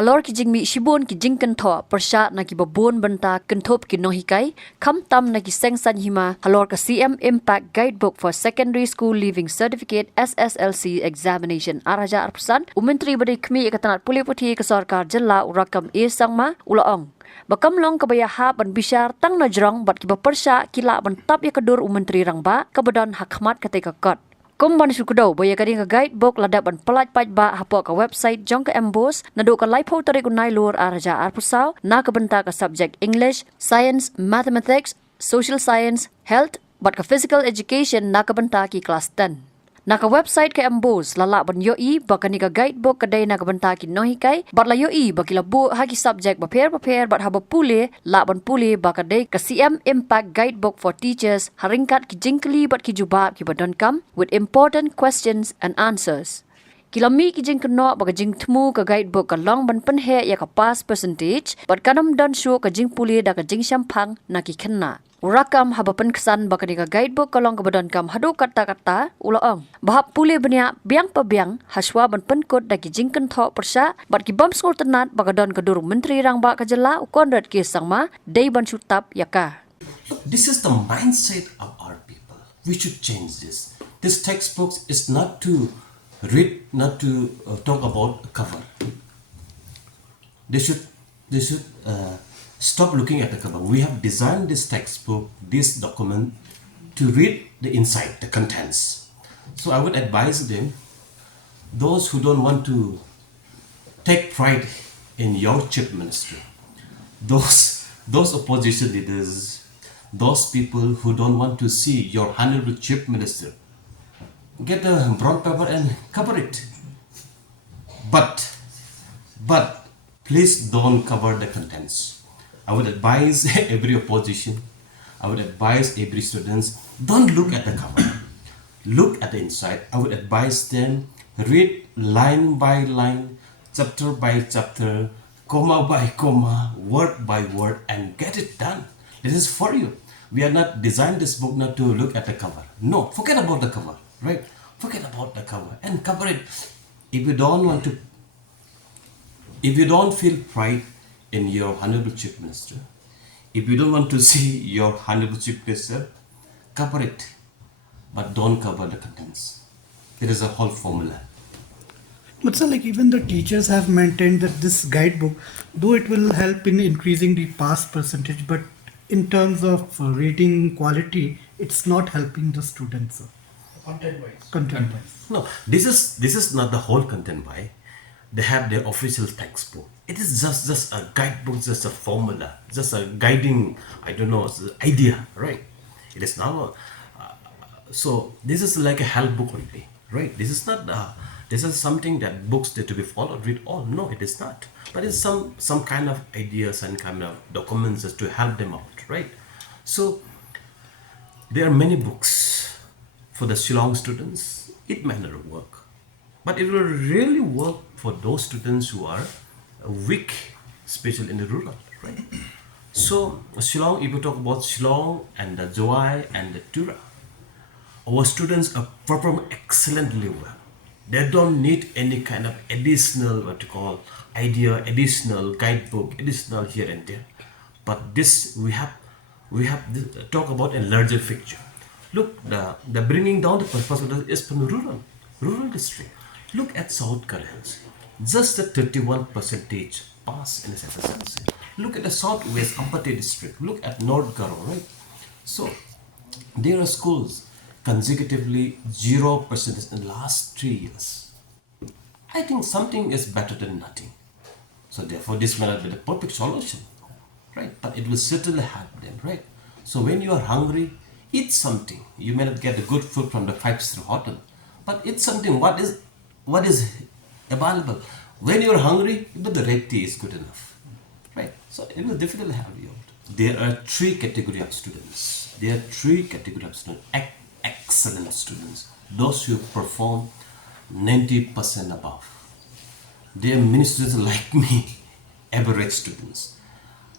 Halor ki jing mi shibon ki jing kan tho persha na ki babon banta kenthop ki nohikai kham tam na ki seng san hima Halor ka CM Impact Guidebook for Secondary School Leaving Certificate SSLC Examination araja arpusan umentri bari khmi ekatanat puli puthi ka sarkar jilla Rakkam e sangma ulaong bakam long kabaya ha ban Bishar Tang na Jrong bat ki bapersha kila ban tap ya kadur umentri rangba kabadon hakmat katika kot Kumban sukudau boya kading ka guidebook Lada ban pelat paj ba hapo ka website jong ka embos nado ka laipo tarik unai lur araja arpusau na ka benta ka subject English, Science, Mathematics, Social Science, Health bat ka physical education na ka benta ki class 10. Na ka website ka embos lala ban yoi bakani ka guidebook kadai na ka benta ki nohikai bat la yoi bakila bu hagi subject baper bat haba pule la ban pule bakadai ka CM Impact Guidebook for Teachers haringkat ki jingkli bat ki jubab ki badon kam with important questions and answers. Kilami ki jing keno baka jing temu ka guidebook ka long ban penhe ya ka pass percentage bat kanam don show ka jing pule da ka jing syampang na ki kena. Rakkam haba penkesan baka ni ka guidebook kalong ka badon kam hadu kata-kata ulaong. Bahap pule benya biang pa biang haswa ban penkot da ki jing kentho persya bat ki bam skor tenat baka don ka dur menteri rang ba ka jela ukondrat ki sangma dei ban sutap yaka. This is the mindset of our people. We should change this. This textbook is not to read, not to talk about cover. They should stop looking at the cover. We have designed this textbook, this document, to read the inside, the contents. So I would advise them, those who don't want to take pride in your chief minister, those opposition leaders, those people who don't want to see your honorable chief minister, get a brown paper and cover it. But please don't cover the contents. I would advise every opposition, I would advise every students, don't look at the cover. Look at the inside. I would advise them, read line by line, chapter by chapter, comma by comma, word by word, and get it done. This is for you. We are not designed this book not to look at the cover. No, forget about the cover, right? Forget about the cover and cover it. If you don't feel pride in your honorable chief minister, if you don't want to see your honorable chief minister, cover it, but don't cover the contents. There is a whole formula. But sir, like even the teachers have maintained that this guidebook, though it will help in increasing the pass percentage, but in terms of reading quality, it's not helping the students, sir. Content-wise. No, this is not the whole content by. They have their official textbook. It is just a guidebook, just a formula, just a guiding, idea, right? It is now. So this is like a help book only, right? This is not. This is something that books that to be followed, read all. No, it is not. But it's some kind of ideas and kind of documents just to help them out, right? So there are many books for the Shillong students. It may not work, but it will really work for those students who are weak, especially in the rural, right? So Shillong, if you talk about Shillong and the Joai and the Tura, our students are perform excellently well. They don't need any kind of additional additional guidebook, additional here and there. But this we have talk about a larger picture. Look, the bringing down the purpose of this is from rural district. Look at South Koreans, just a 31% pass in SSLC. Look at the Southwest Ampati district. Look at North Garo, right? So there are schools consecutively 0% in the last 3 years. I think something is better than nothing. So therefore, this may not be the perfect solution, right? But it will certainly help them, right? So when you are hungry, eat something. You may not get the good food from the 5-star hotel, but eat something. What is available? When you are hungry, but the red tea is good enough, right? So it will definitely help you out. There are 3 categories of students. Excellent students. Those who perform 90% above. There are many students like me, average students.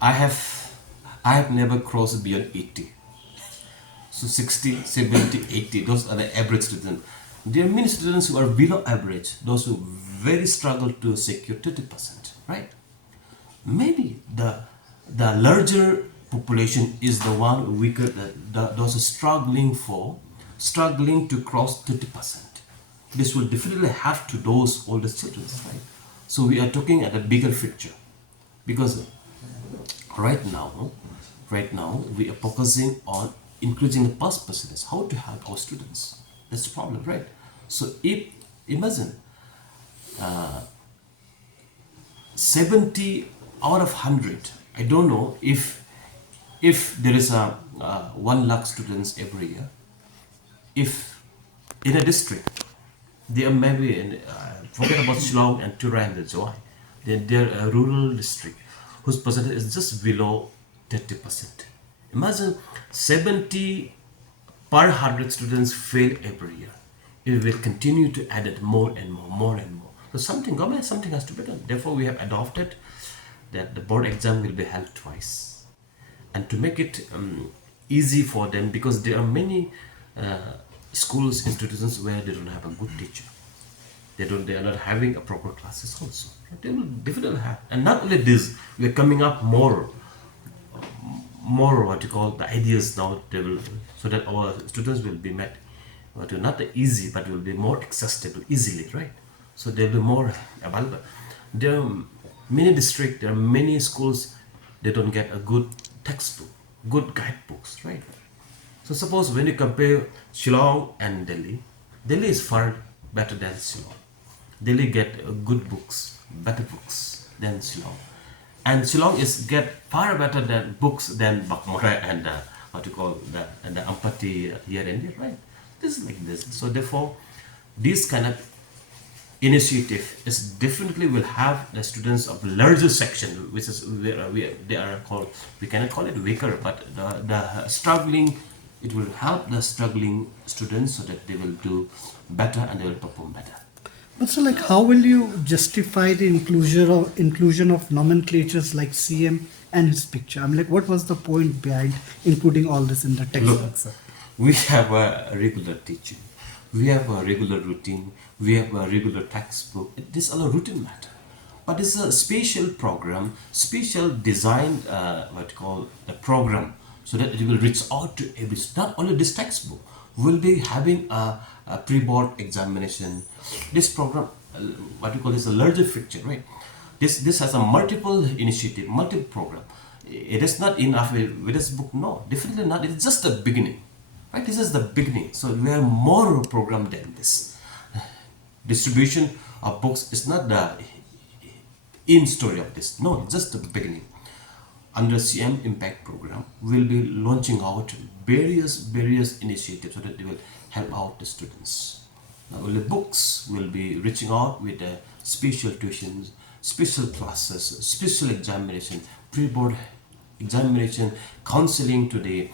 I have never crossed beyond 80. So 60, 70, 80, those are the average students. There are many students who are below average, those who very struggle to secure 30%. right? Maybe the larger population is the one weaker, those struggling to cross 30%. This will definitely have to those older children, right? So we are talking at a bigger picture, because right now we are focusing on increasing the pass percentage, how to help our students. That's the problem, right? So if imagine 70 out of 100, I don't know if there is a 1 lakh students every year, if in a district there may be forget about Shillong and Tura and the Joy, they're a rural district whose percentage is just below 30%. Imagine 70 per 100 students fail every year. It will continue to add it more and more and more. So something has to be done. Therefore, we have adopted that the board exam will be held twice, and to make it easy for them, because there are many schools, institutions where they don't have a good teacher. They are not having a proper classes also. They will definitely have, and not only this, we are coming up more what you call the ideas now. They will, so that our students will be met, not easy, but will be more accessible easily, right? So they'll be more available. There are many districts, there are many schools, they don't get a good textbook, good guidebooks, right? So suppose when you compare Shillong and Delhi, Delhi is far better than Shillong. Delhi get good books, better books than Shillong. And Shillong is get far better than books than Bakmora and what you call the Ampati here and there, right? This is like this. So therefore, this kind of initiative is definitely will have the students of larger section, which is where they are called, we cannot call it weaker, but the struggling, it will help the struggling students so that they will do better and they will perform better. But so, like, how will you justify the inclusion of nomenclatures like CM and his picture? I'm like, what was the point behind including all this in the textbook, sir? We have a regular teaching, we have a regular routine, we have a regular textbook. This is all a routine matter, but it's a special program, special designed what you call a program, so that it will reach out to every. Not only this textbook, we'll be having a pre-board examination. This program, what you call this, a larger picture, right? This has a multiple initiative, multiple program. It is not enough with this book, no, definitely not. It's just the beginning, right? This is the beginning. So we have more program than this. Distribution of books is not the in story of this. No, it's just the beginning. Under CM Impact Program, we'll be launching out various initiatives so that they will help out the students. Not only books, will be reaching out with special tuitions, special classes, special examination, pre-board examination, counseling to the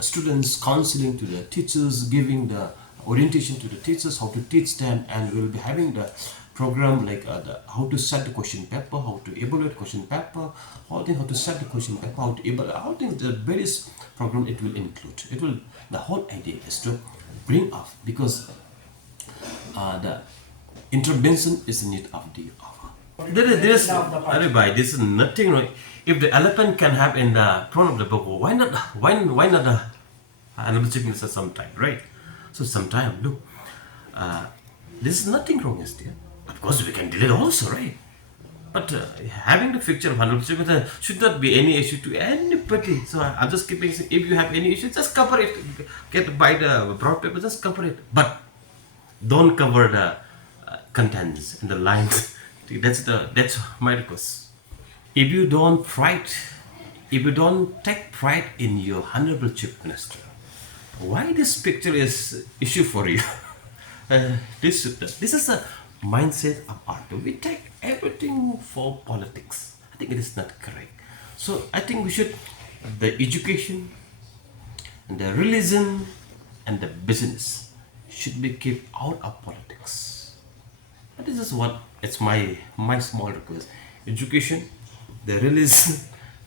students, counseling to the teachers, giving the orientation to the teachers, how to teach them, and we'll be having the program like how to set the question paper, how to evaluate question paper, how to set the question paper, how to evaluate, how the various program it will include. It will, the whole idea is to bring up, because the intervention is the need of the hour. This is nothing wrong. If the elephant can have in the front of the book, why not the animal chicken sometime, right? So sometime, look, this is nothing wrong, is there? Of course, we can delete also, right? But having the picture of 100% should not be any issue to anybody. So I'm just keeping saying, if you have any issue, just cover it. Buy the broad paper, just cover it. But don't cover the contents and the lines. That's my request. If you don't take pride in your Honorable Chief Minister, why this picture is issue for you? This is a mindset of art. We take everything for politics. I think it is not correct. So I think we should, the education and the religion and the business should be kept out of politics. But this is what, it's my small request. Education, the religion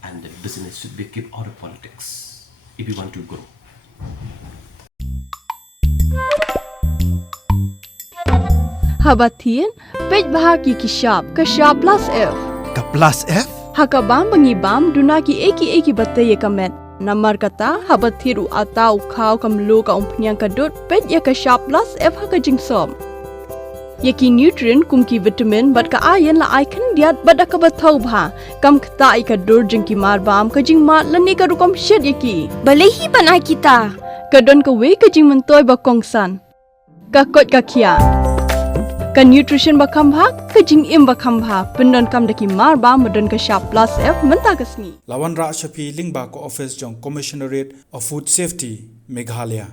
and the business should be kept out of politics if you want to grow. Habathin, page bahagi kishap, kashap plus F. ka plus F Hakabam mangibam dunaki eki bataye kamet. Namar kata habathiru atau kau kamlu ka umpnyang kadut pet ya ka sharp plus F haka jingsom. Yaki nutrient kumki vitamin bat ka ayan la ai kan diat bat ka bathau bha kam kta ai ka dur jingki mar bam ka jing mat lani ka rukom shed yaki. Balehi banai kita. Kadon ka we ka jing mentoy ba kongsan. Ka kot ka kia. Ka nutrition ba khambha ka jing im ba khambha pendon kam daki mar ba madon ka sharp plus F menta kasni. Lawan Ra Shafi Lingba ko office jong Commissionerate of Food Safety Meghalaya